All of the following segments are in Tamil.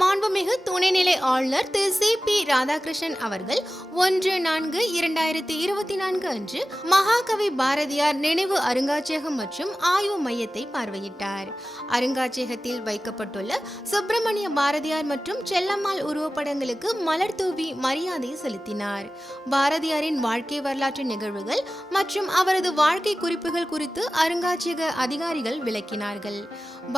மாண்புமிகு துணைநிலை ஆளுநர் திரு சி.பி. ராதாகிருஷ்ணன் அவர்கள் 1/4/2024 அன்று மகாகவி பாரதியார் நினைவு அருங்காட்சியகம் மற்றும் ஆய்வு மையத்தை பார்வையிட்டார். அருங்காட்சியகத்தில் வைக்கப்பட்டுள்ள சுப்பிரமணிய பாரதியார் மற்றும் செல்லம்மாள் உருவப்படங்களுக்கு மலர் தூவி மரியாதை செலுத்தினார். பாரதியாரின் வாழ்க்கை வரலாற்று நிகழ்வுகள் மற்றும் அவரது வாழ்க்கை குறிப்புகள் குறித்து அருங்காட்சியக அதிகாரிகள் விளக்கினார்கள்.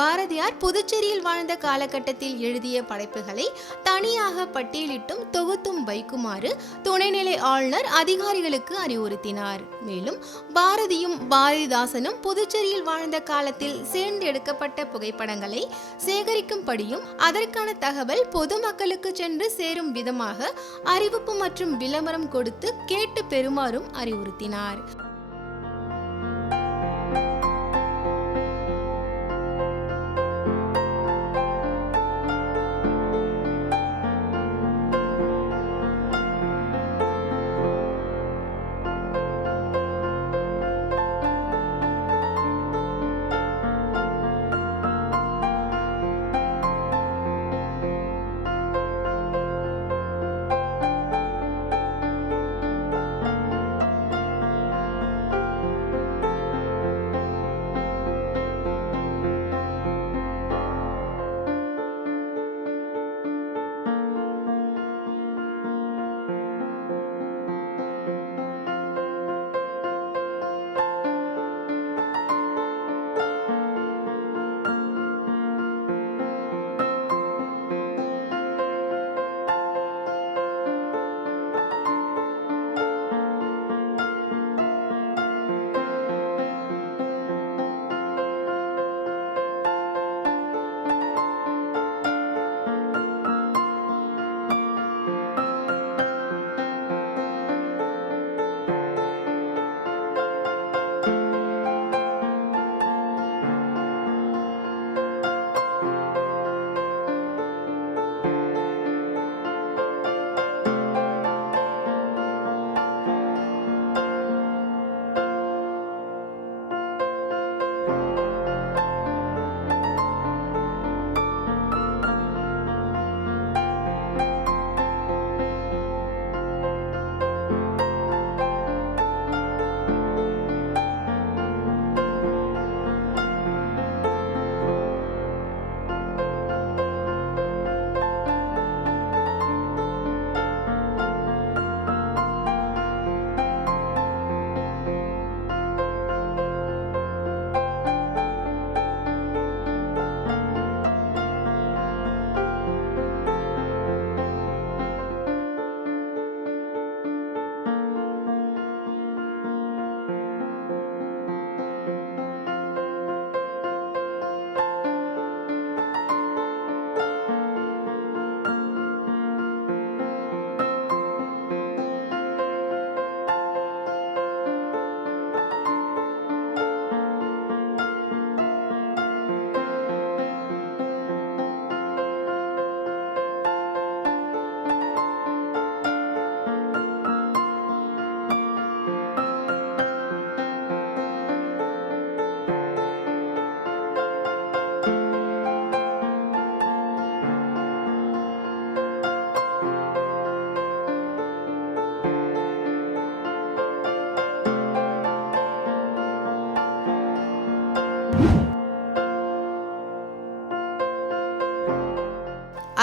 பாரதியார் புதுச்சேரியில் வாழ்ந்த காலகட்டத்தில் எழுதிய படைப்புகளை தனியாக பட்டியலிட்டும் தொகுத்தும் வைக்குமாறு துணைநிலை ஆளுநர் அதிகாரிகளுக்கு அறிவுறுத்தினார். மேலும் பாரதியும் பாரதிதாசனும் புதுச்சேரியில் வாழ்ந்த காலத்தில் சேர்ந்து எடுக்கப்பட்ட புகைப்படங்களை சேகரிக்கும்படியும் அதற்கான தகவல் பொதுமக்களுக்கு சென்று சேரும் விதமாக அறிவிப்பு மற்றும் விளம்பரம் கொடுத்து கேட்டு பெறுமாறும் அறிவுறுத்தினார்.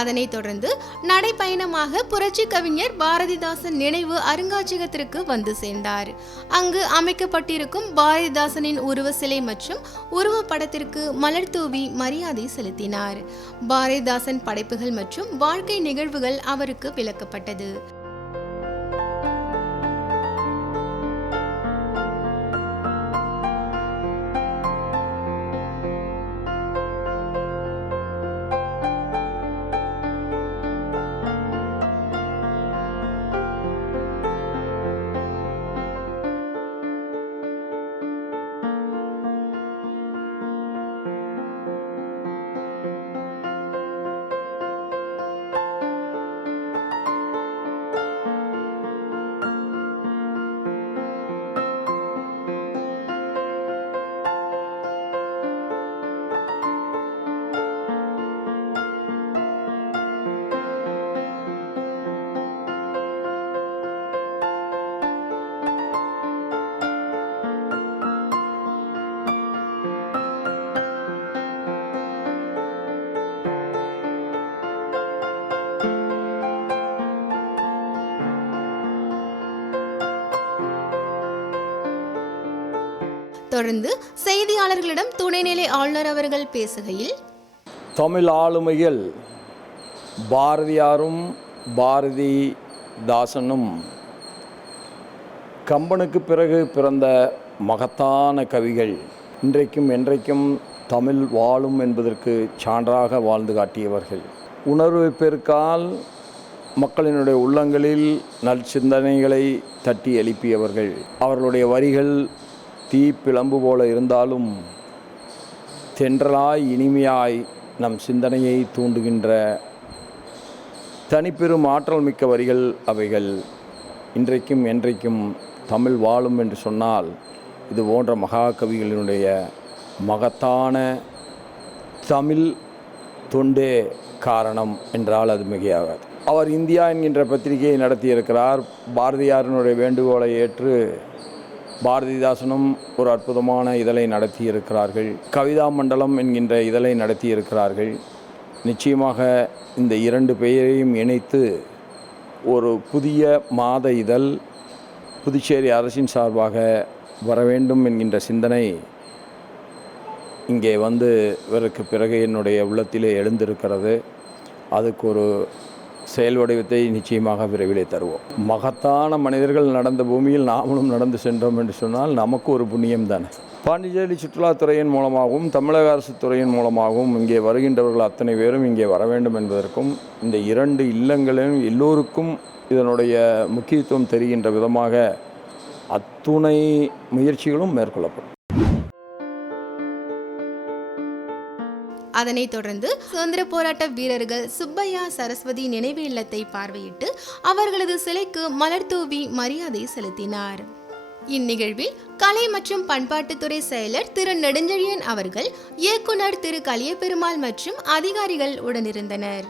அதனைத் தொடர்ந்து நடைப்பயணமாக புரட்சி கவிஞர் பாரதிதாசன் நினைவு அருங்காட்சியகத்திற்கு வந்து சேர்ந்தார். அங்கு அமைக்கப்பட்டிருக்கும் பாரதிதாசனின் உருவ சிலை மற்றும் உருவப்படத்திற்கு மலர் தூவி மரியாதை செலுத்தினார். பாரதிதாசன் படைப்புகள் மற்றும் வாழ்க்கை நிகழ்வுகள் அவருக்கு விளக்கப்பட்டது. தொடர்ந்து செய்தியாளர்களிடம் துணைநிலை ஆளுநர் அவர்கள் பேசுகையில், தமிழ் ஆளுமையில் பாரதியாரும் பாரதிதாசனும் கம்பனுக்கு பிறகு பிறந்த மகத்தான கவிகள். இன்றைக்கும் என்றைக்கும் தமிழ் வாழும் என்பதற்கு சான்றாக வாழ்ந்து காட்டியவர்கள். உணர்வு பெருக்கால் மக்களினுடைய உள்ளங்களில் நற்சிந்தனைகளை தட்டி எழுப்பியவர்கள். அவர்களுடைய வரிகள் தீப்பிழம்பு போல இருந்தாலும் தென்றலாய் இனிமையாய் நம் சிந்தனையை தூண்டுகின்ற தனிப்பெரும் ஆற்றல் மிக்க வரிகள் அவைகள். இன்றைக்கும் என்றைக்கும் தமிழ் வாழும் என்று சொன்னால் இது போன்ற மகாகவிகளினுடைய மகத்தான தமிழ் தொண்டே காரணம் என்றால் அது மிகையாகாது. அவர் இந்தியா என்கின்ற பத்திரிகையை நடத்தியிருக்கிறார். பாரதியாரினுடைய வேண்டுகோளை ஏற்று பாரதிதாசனும் ஒரு அற்புதமான இதழை நடத்தியிருக்கிறார்கள். கவிதா மண்டலம் என்கின்ற இதழை நடத்தியிருக்கிறார்கள். நிச்சயமாக இந்த இரண்டு பெயரையும் இணைத்து ஒரு புதிய மாத இதழ் புதுச்சேரி அரசின் சார்பாக வர வேண்டும் என்கின்ற சிந்தனை இங்கே வந்து இவருக்கு பிறகு என்னுடைய உள்ளத்திலே எழுந்திருக்கிறது. அதுக்கு ஒரு செயல் வடிவத்தை நிச்சயமாக விரைவிலே தருவோம். மகத்தான மனிதர்கள் நடந்த பூமியில் நாமளும் நடந்து சென்றோம் என்று சொன்னால் நமக்கு ஒரு புண்ணியம் தானே. பாண்டிச்சேரி சுற்றுலாத்துறையின் மூலமாகவும் தமிழக அரசு துறையின் மூலமாகவும் இங்கே வருகின்றவர்கள் அத்தனை பேரும் இங்கே வர வேண்டும் என்பதற்கும் இந்த இரண்டு இல்லங்களிலும் எல்லோருக்கும் இதனுடைய முக்கியத்துவம் தெரிகின்ற விதமாக அத்துணை முயற்சிகளும் மேற்கொள்ளப்படும். அதனைத் தொடர்ந்து சுதந்திர போராட்ட வீரர்கள் சுப்பையா சரஸ்வதி நினைவு இல்லத்தை பார்வையிட்டு அவர்களது சிலைக்கு மலர் தூவி மரியாதை செலுத்தினார். இந்நிகழ்வில் கலை மற்றும் பண்பாட்டுத்துறை செயலர் திரு நெடுஞ்செழியன் அவர்கள், இயக்குனர் திரு கலியபெருமாள் மற்றும் அதிகாரிகள் உடனிருந்தனர்.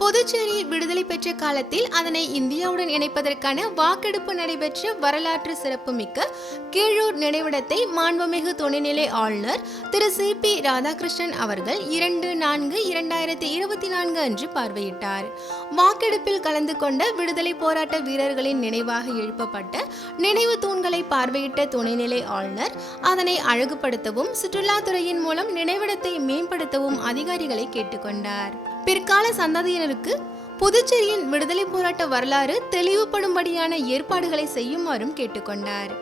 புதுச்சேரி விடுதலை பெற்ற காலத்தில் அதனை இந்தியாவுடன் இணைப்பதற்கான வாக்கெடுப்பு நடைபெற்ற வரலாற்று சிறப்புமிக்க கீழூர் நினைவிடத்தை மாண்புமிகு துணைநிலை ஆளுநர் திரு சி.பி. ராதாகிருஷ்ணன் அவர்கள் 2/4/2024 அன்று பார்வையிட்டார். வாக்கெடுப்பில் கலந்து கொண்ட விடுதலை போராட்ட வீரர்களின் நினைவாக எழுப்பப்பட்ட நினைவு தூண்களை பார்வையிட்ட துணைநிலை ஆளுநர் அதனை அழகுபடுத்தவும் சுற்றுலாத்துறையின் மூலம் நினைவிடத்தை மேம்படுத்தவும் அதிகாரிகளை கேட்டுக்கொண்டார். பிற்கால சந்ததியினருக்கு புதுச்சேரியின் விடுதலை போராட்ட வரலாறு தெளிவுபடும்படியான ஏற்பாடுகளை செய்யுமாறும் கேட்டுக்கொண்டார்.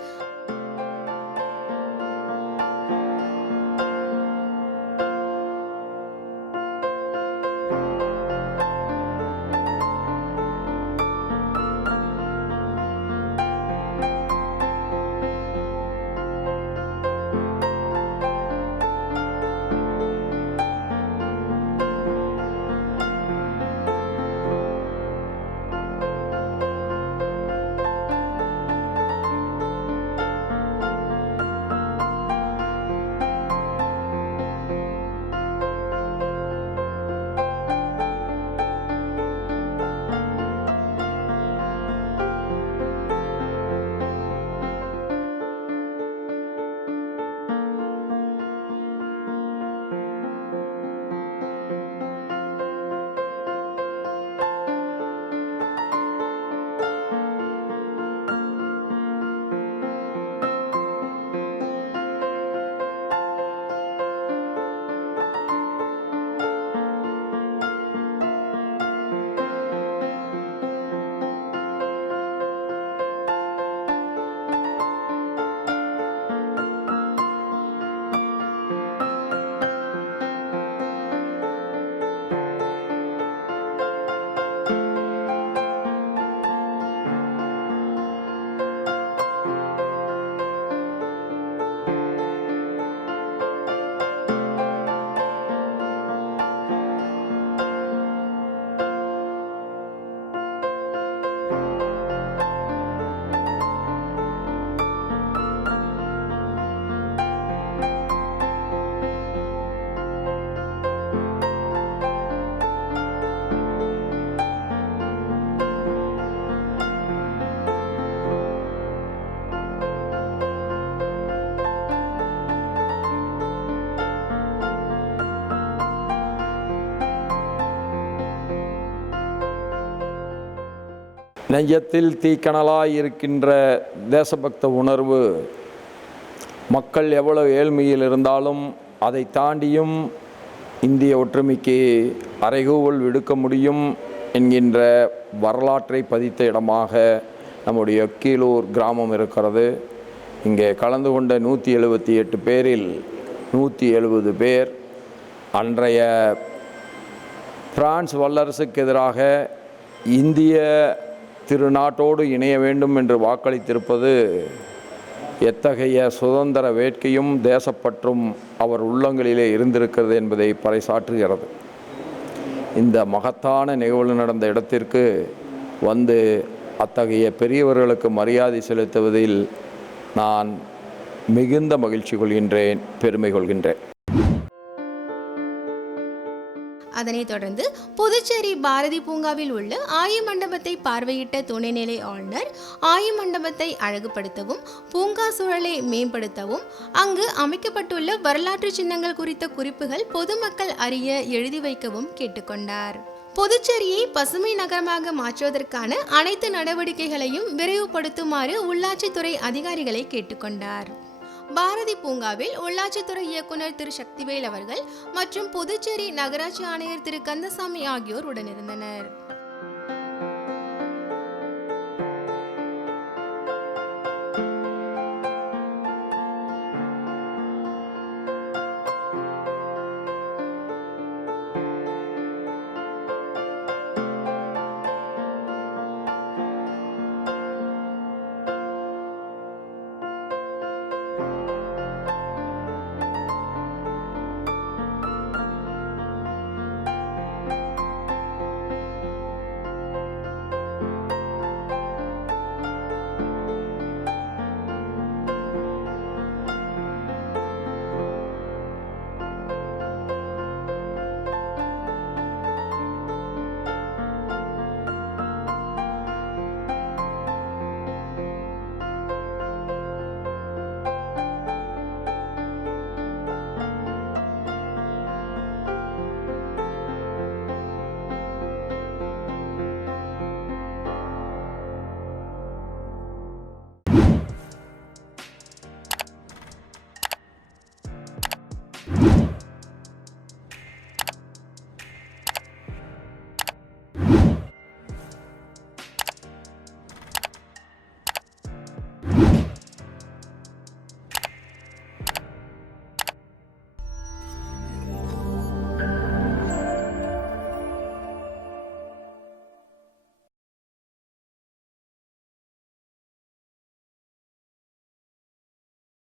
நெஞ்சத்தில் தீக்கணலாய் இருக்கின்ற தேசபக்த உணர்வு மக்கள் எவ்வளவு ஏழ்மையில் இருந்தாலும் அதை தாண்டியும் இந்திய ஒற்றுமைக்கு அறைகூவல் விடுக்க முடியும் என்கின்ற வரலாற்றை பதித்த இடமாக நம்முடைய கீழூர் கிராமம் இருக்கிறது. இங்கே கலந்து கொண்ட 178 பேரில் 170 பேர் அன்றைய பிரான்ஸ் வல்லரசுக்கு எதிராக இந்திய திருநாட்டோடு இணைய வேண்டும் என்று வாக்களித்திருப்பது எத்தகைய சுதந்திர வேட்கையும் தேசப்பற்றும் அவர் உள்ளங்களிலே இருந்திருக்கிறது என்பதை பறைசாற்றுகிறது. இந்த மகத்தான நிகழ்வு நடந்த இடத்திற்கு வந்து அத்தகைய பெரியவர்களுக்கு மரியாதை செலுத்துவதில் நான் மிகுந்த மகிழ்ச்சி கொள்கின்றேன், பெருமை கொள்கின்றேன். அதனைத் தொடர்ந்து புதுச்சேரி பாரதி பூங்காவில் உள்ள ஆயு மண்டபத்தை பார்வையிட்ட துணைநிலை ஆளுநர் ஆயு மண்டபத்தை அழகுபடுத்தவும் பூங்கா சூழலை மேம்படுத்தவும் அங்கு அமைக்கப்பட்டுள்ள வரலாற்று சின்னங்கள் குறித்த குறிப்புகள் பொதுமக்கள் அறிய எழுதி வைக்கவும் கேட்டுக்கொண்டார். புதுச்சேரியை பசுமை நகரமாக மாற்றுவதற்கான அனைத்து நடவடிக்கைகளையும் விரைவுபடுத்துமாறு உள்ளாட்சித்துறை அதிகாரிகளை கேட்டுக்கொண்டார். பாரதி பூங்காவில் உள்ளாட்சித்துறை இயக்குனர் திரு சக்திவேல் அவர்கள் மற்றும் புதுச்சேரி நகராட்சி ஆணையர் திரு கந்தசாமி ஆகியோர் உடனிருந்தனர்.